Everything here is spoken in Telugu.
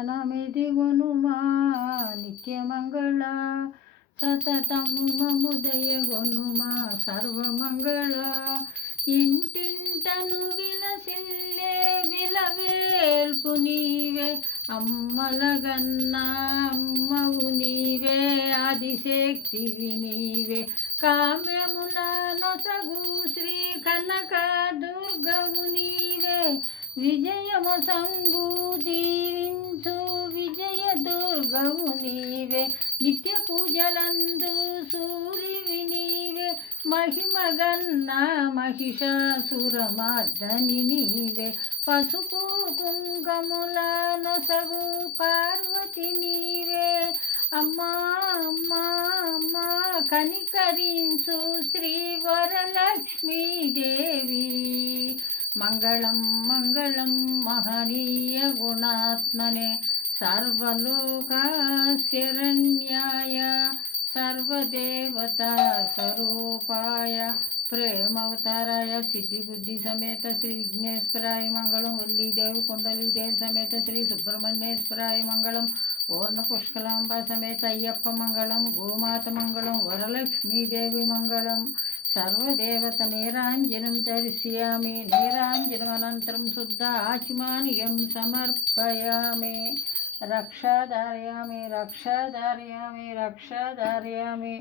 నీరాంజనమిదిగొనుమా నిత్యమంగళ సతతము మము దయగొనుమా సర్వమంగళ ఇంటింటను విలసిల్లే విలవేల్పు నీవే అమ్మలగన్నా అమ్మవు నీవే ఆదిశక్తివి నీవే కామ్యముల నొసగు శ్రీ కనక దుర్గవు నీవే విజయము సంగు దీవించు విజయ దుర్గవు నీవే నిత్య పూజలందు సూర్యువి నీవే మహిమగన్న మహిషాసురమర్దని నీవే పసుపు కుంకముల నొసగు పార్వతి నీవే అమ్మా అమ్మా అమ్మా కనికరించు శ్రీ వరలక్ష్మీదేవి మంగళం మంగళం మహనీయ గుణాత్మనే సర్వలోకశరణ్యాయ సర్వదేవతా స్వరూపాయ ప్రేమవతారాయ సిద్ధిబుద్ధి సమేత శ్రీ విఘ్నేశ్వరాయ మంగళం వల్లీదేవి కుండలీదేవి సమేత శ్రీ సుబ్రహ్మణ్యేశ్వరాయ మంగళం పూర్ణ పుష్కలాంబ సమేత అయ్యప్ప మంగళం గోమాత మంగళం వరలక్ష్మీదేవి మంగళం సర్వదేవత నీరాంజనం దర్శయామి నీరాంజనమనంతరం శుద్ధ ఆచమానియం సమర్పయామి రక్షాధారయామి రక్షాధారయామి రక్షాధారయామి